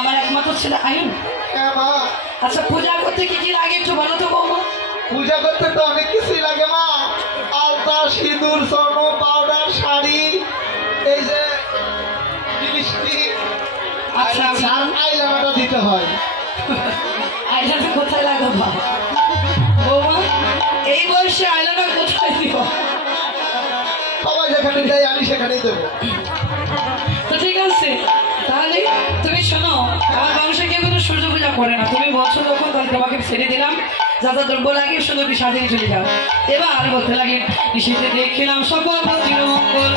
আমার একমাত্র ছেলে আয়ুন। হ্যাঁ মা। আচ্ছা পূজা করতে কি কি লাগে একটু বলো তো বৌমা। পূজা করতে তো অনেক কিছুই লাগে মা, আলতা, সিঁদুর, স্বর্ণ, পাউডার, শাড়ি, এই যে মিষ্টি, আচ্ছা আচ্ছা আইলানাটা দিতে হয়। আইলানা কোথায় লাগাবো বৌমা? এই বয়সে আইলানা কোথায় দিব? সবাই যেখানে যাই আমি সেখানেই দেবো। তো ঠিক আছে, তাহলে তুমি শোনো, আমার বংশে কেউ কিন্তু সূর্য পূজা করে না। তুমি বছর যখন তাহলে তোমাকে ছেড়ে দিলাম, যা যা দ্রব্য লাগে সুন্দর সাজিয়ে চলে যাও। এবার বলতে লাগে কৃষিতে দেখছিলাম সকল প্রতির মঙ্গল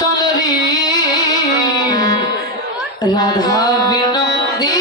চলরি রাধা বিনন্দী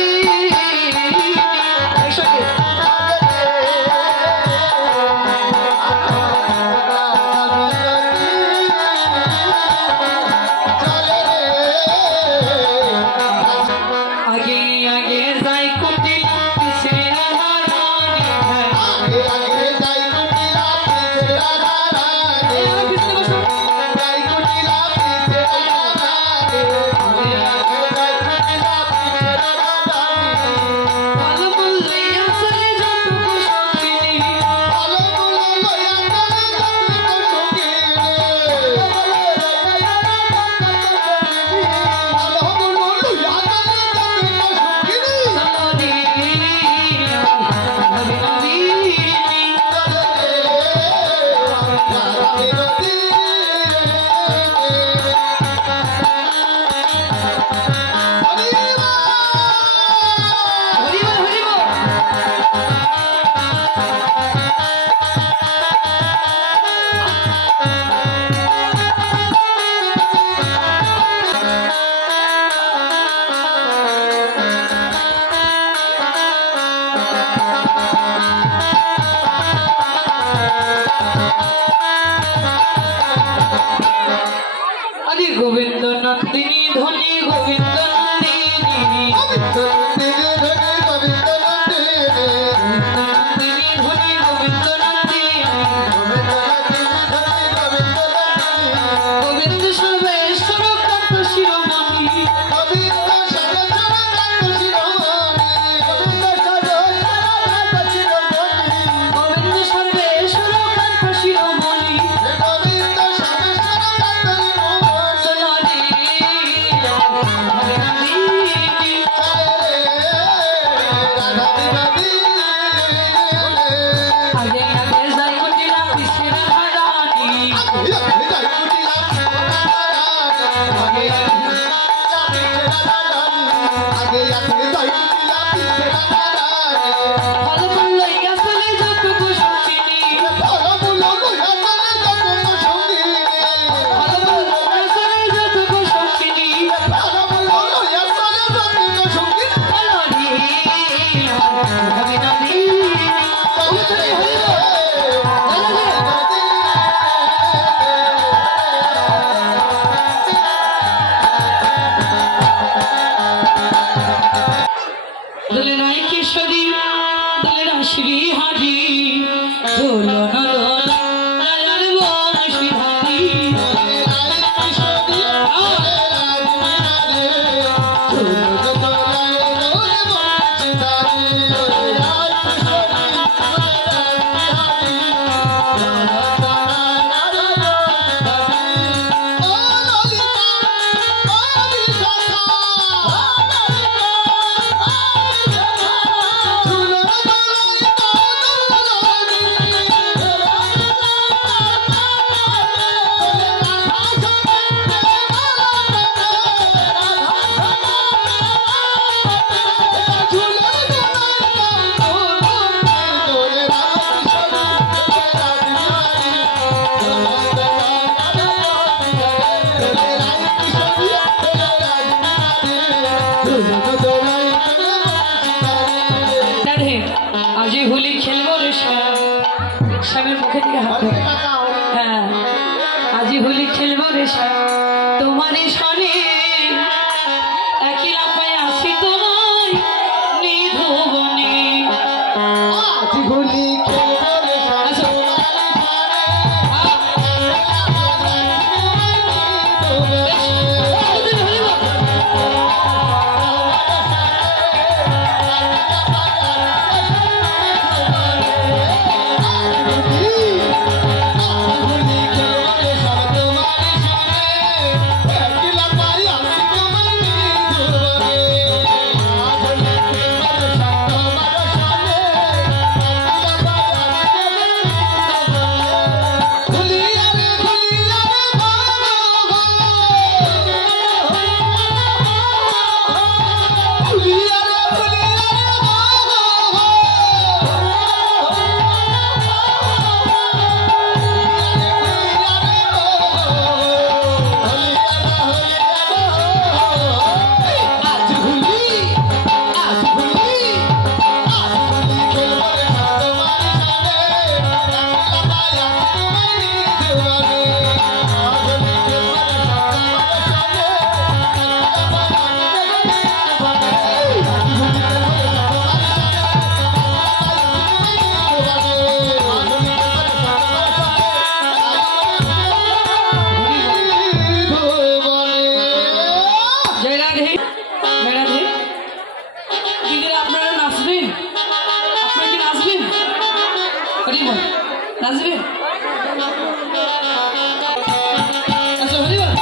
গোবিন্দ নন্দিনী ধনী গোবিন্দ নন্দিনী গোবিন্দ সর্বেশ্বর কান্ত শিরোমণি গোবিন্দ সর্বেশ্বর কান্ত শিরোমণি আজি হোলি খেলবো রে তোমারই সনে একই লাফায় আসি তোমায় নিধুবনে আজি হোলি খেলবো রে নাচবেন? হরি বল, নাচবেন? আচ্ছা হরি বল।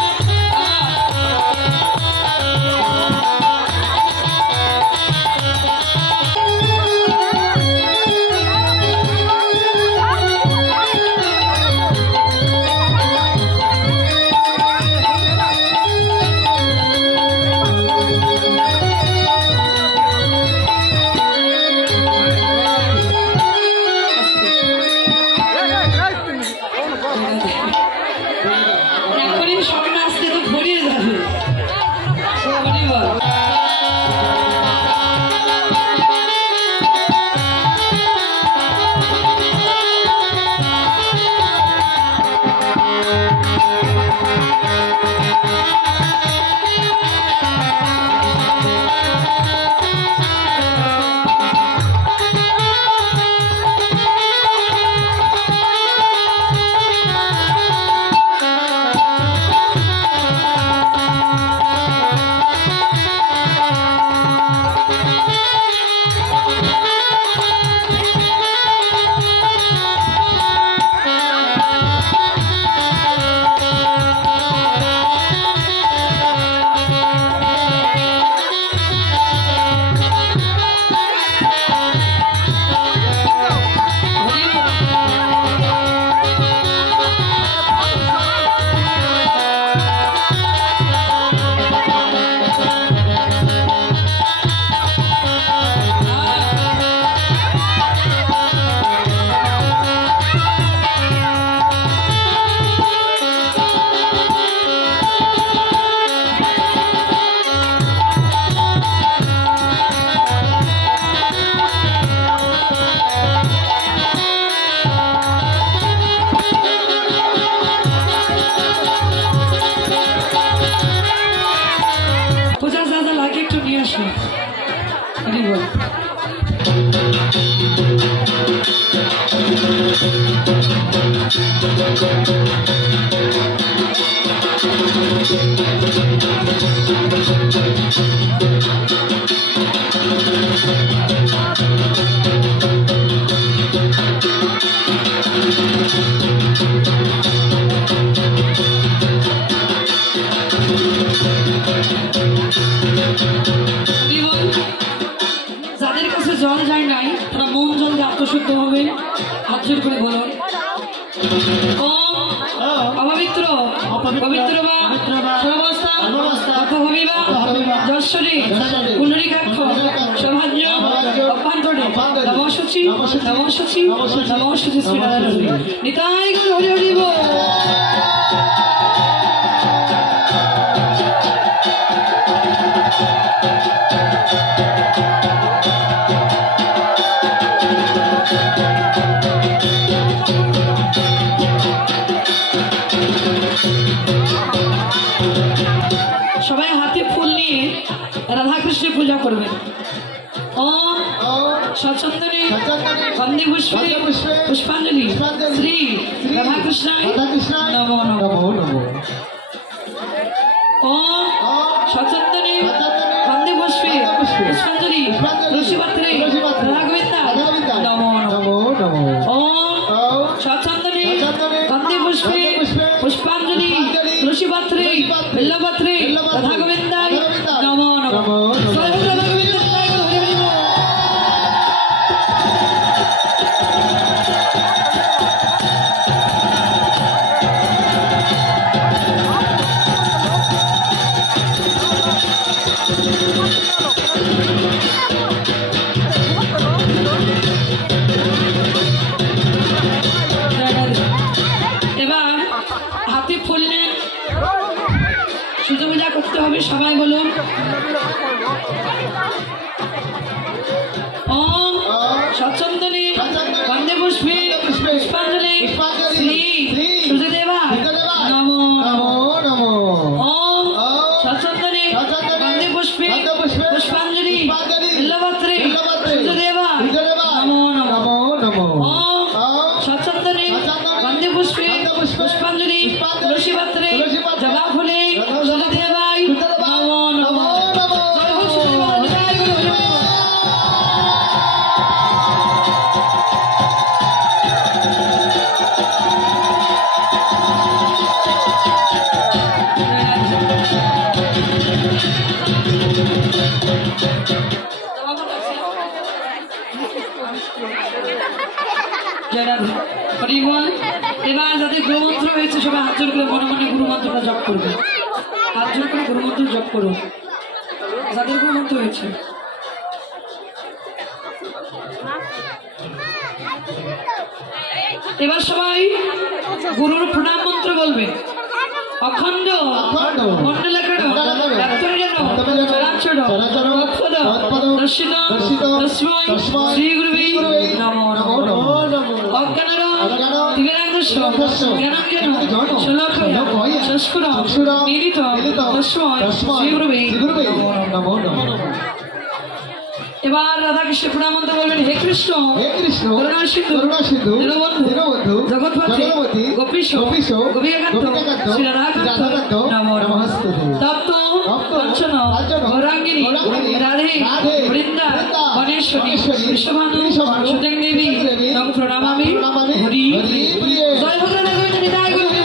এখনই সব নাচতে তো ভরিয়ে যাবে। হরি বল। হরি বল। যাদের কাছে জল যায় নাই তারা মন জল দিয়ে আত্মশুদ্ধ হবে। হাত জোর করে বলুন অপবিত্র পবিত্র বা সর্বাবস্থা অর্থভূমিবা যশ্বরী পুণ্ডরীকাক্ষ সৌভাগ্য অভ্যন্তরে নমঃসূচি নমঃসূচি নমঃসূচি শ্রী রাধা নিতাই গৌর হরি হরি বল। সবাই হাতে ফুল নিয়ে রাধাকৃষ্ণের পূজা করবেন। ওম সচন্দনে বন্দে পুষ্পে পুষ্পাঞ্জলি শ্রী রাধাকৃষ্ণায় নমো নমো। ওম সচন্দনে বন্দে পুষ্পে পুষ্পাঞ্জলি তুলসীপত্রে রাধাগোবিন্দায় নমো নমো। ওম সচন্দনে বন্দে পুষ্পে পুষ্পাঞ্জলি তুলসীপত্রে বিল্লপত্রে রাধাগোবিন্দায় নমো নমো। এবার হাতে ফুল নেন, সুজা পূজা করতে হবে। সবাই বলুন ওম সচন্দনে বন্দে পুষ্পে পুষ্পাঞ্জলি শ্রী সূর্যদেবায় নমো নমো। ওম সচন্দনে বন্দে পুষ্পে পুষ্পাঞ্জলি বিল্লপত্রে সূর্যদেবায় নমো নমো। ওম সচন্দনে বন্দে পুষ্পে পুষ্পাঞ্জলি তুলসীপত্রে জবা ফুলে সূর্যদেবায় নমো নমো। এবার যাদের গুরুমন্ত্র হয়েছে সবাই হাত জোর করে মনে মনে গুরুমন্ত্রটা জপ করবে। হাত জোর করে গুরুমন্ত্র জপ করো যাদের গুরুমন্ত্র হয়েছে। এবার সবাই গুরুর প্রণাম মন্ত্র বলবে। অখণ্ড মন্ডলাকার চরাচর তৎপদ দর্শিত তস্मै শ্রী গুরুবে নমো নমঃ। অজ্ঞানর দিব্যাঙ্গস্য জ্ঞানাঞ্জন শলাকয়া চক্ষুরঃ মিলিতং তস্मै শ্রী গুরুবে নমো নমঃ। এবার রাধা কৃষ্ণ প্রণাম মন্ত্র বলবেন। হে কৃষ্ণ করুণা সিন্ধু দীনবন্ধু জগৎপতি গোপীশ গোপীকান্ত শ্রী রাধাকান্ত নমো নমস্তুতে। তপ্ত কাঞ্চন গৌরাঙ্গিনী রাধে বৃন্দা বনেশ্বরী বিশ্বভানু সুদেং দেবী তং প্রণামামি হরি জয় ভদ্রনাথ গোবিন্দ নিতাই গৌর।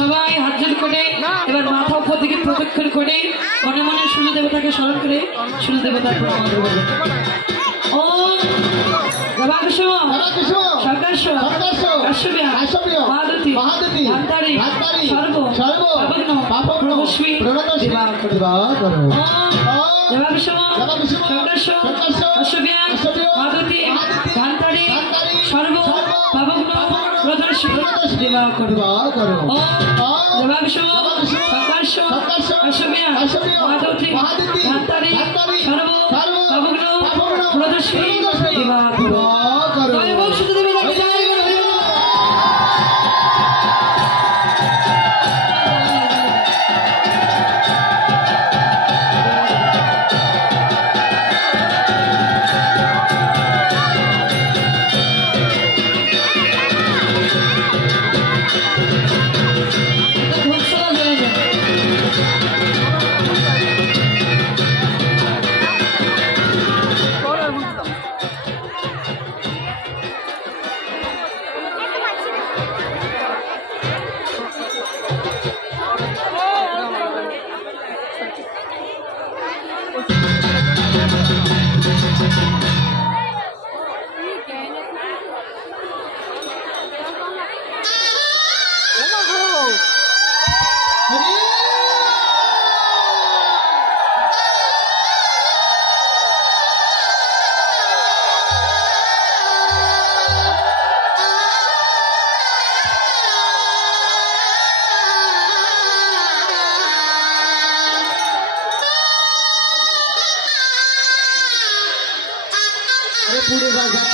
সবাই হাত জোড় করে এবার মাথা উপর দিকে প্রদক্ষিণ করে মনে মনে সূর্য দেবতাকে স্মরণ করে সূর্য দেবতার প্রণাম করবেন। ওম দেবাকৃষ্ণ সর্গাস্য কাশ্যপ্য মহাদতি ধান্তারি সর্ব পাপগ্ন প্রভস্মি দিবাকর। ওম দেবাকৃষ্ণ সর্গাস্য কাশ্যপ্য মহাদতি ধান্তারি সর্ব পাপগ্ন প্রভস্মি দিবাকর। ওম দেবাকৃষ্ণ সর্গাস্য কাশ্যপ্য মহাদতি ধান্তারি সর্ব পাপগ্ন প্রভস্মি দিবাকর। জয় বল সূর্য দেবতা জয় গুরু। पूरे बाजार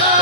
Oh,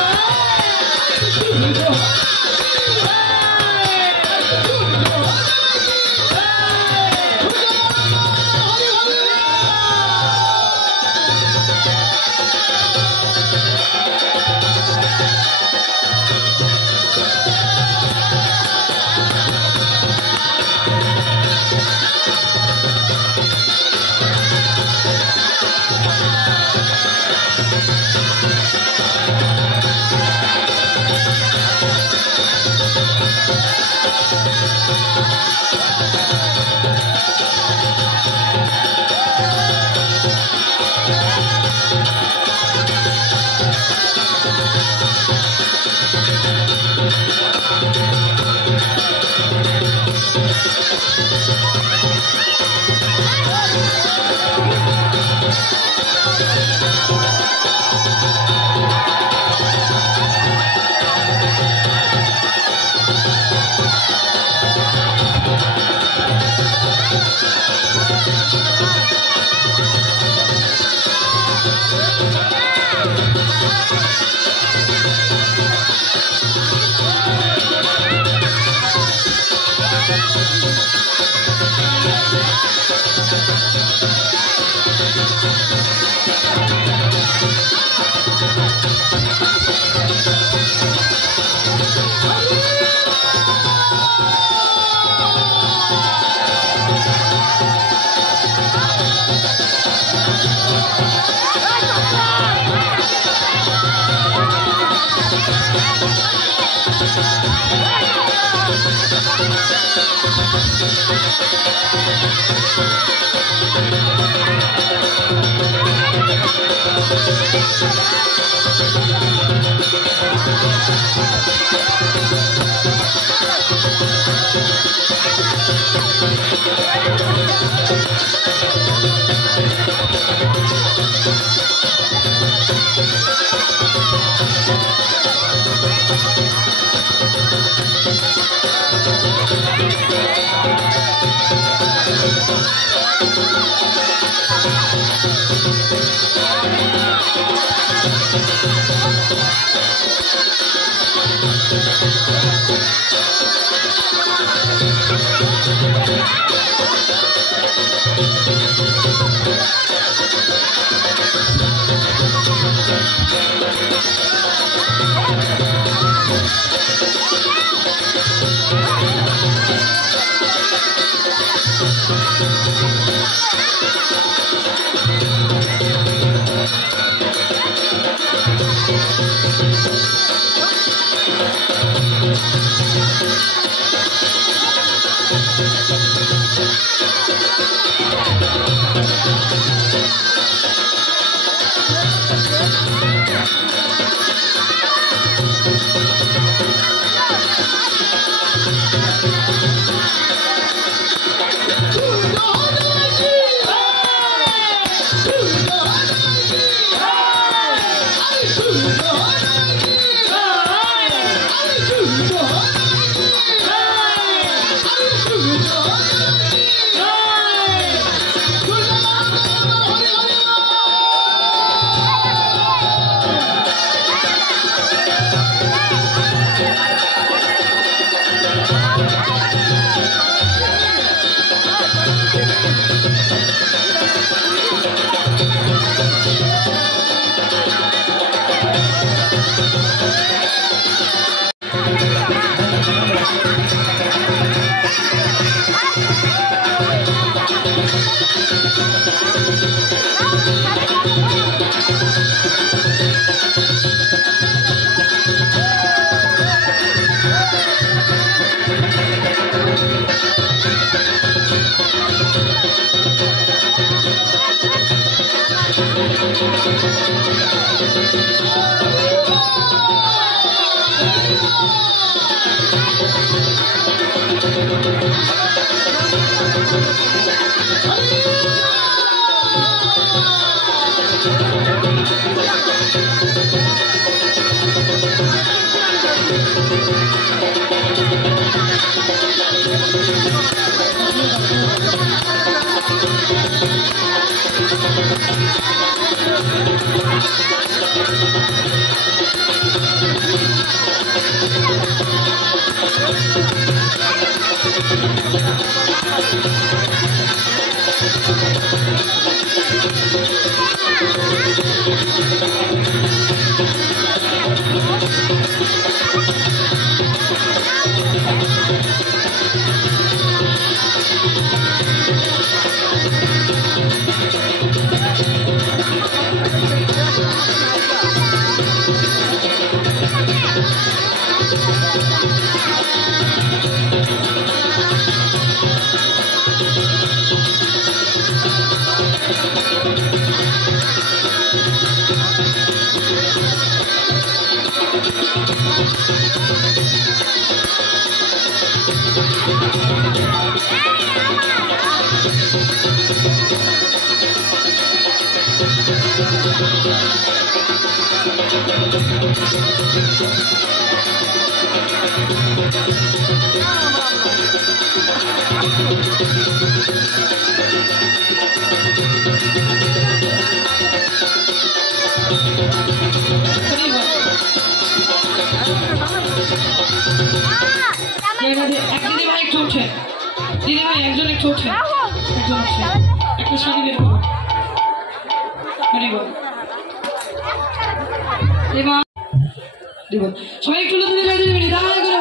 সবাই একটু তুলে যাই দিবি দাঁড়ায় করে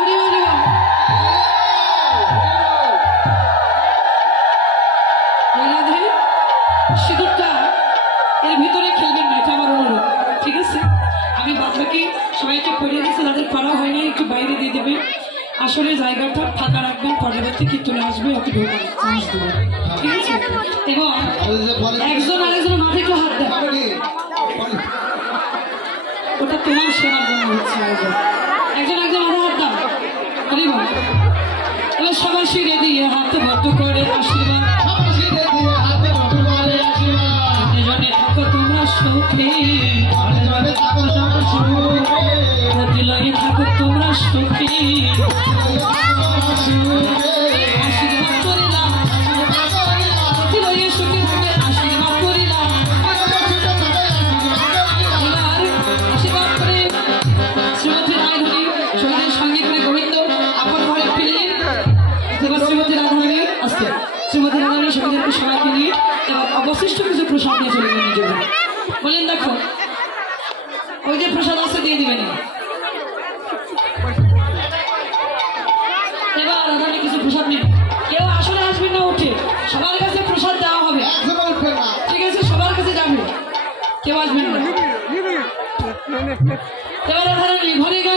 সিঁদুরটা এর ভিতরে খেলবেন না, এটা আমার অনুরোধ, ঠিক আছে? আমি বাদ বাকি সবাইকে পড়িয়ে দিচ্ছি, তাদের করা হয়নি, একটু বাইরে দিয়ে দেবে, আসলে জায়গাটা ফাঁকা রাখবেন, পরবর্তী কীর্তনে আসবে, ওকে ঢোকার চান্স দেবে, ঠিক আছে? এবং একজন আরেকজন মাঠে একটু হাত দেয়, ওটা তোমার সেবার জন্য হচ্ছে আয়োজন। একজন একজন মাঠে হাত দাও, এবার সবাই শিরে দিয়ে হাতে ভর্ত করে আশীর্বাদ, জনে থাকো তোমরা সুখে, প্রতিলয়ে থাকো তোমরা সুখে, আশীর্বাদ করিলাম, প্রতিলয়ে সুখে থাকে আশীর্বাদ করিলাম। এবার আশীর্বাদ করে শ্রীমতী রায়ধনী সঙ্গীতের সঙ্গীত করে গোবিন্দ আপন ঘরে ফিরলেন। এবার শ্রীমতী রাধারানী আসতে, শ্রীমতী রাধারানী সঙ্গীদেরকে সবাইকে নিয়ে এবার অবশিষ্ট কিছু প্রসাদ নিয়ে চলে গেলেন নিজের। বলেন দেখো ওই যে প্রসাদ আছে দিয়ে দিবেন। এবার রাধারানী কিছু প্রসাদ নেন, কেউ আসলে আসবেন না, উঠে সবার কাছে প্রসাদ দেওয়া হবে, ঠিক আছে? সবার কাছে যাবে, কেউ আসবেন না। এবার রাধারানী ঘরে গেলেন।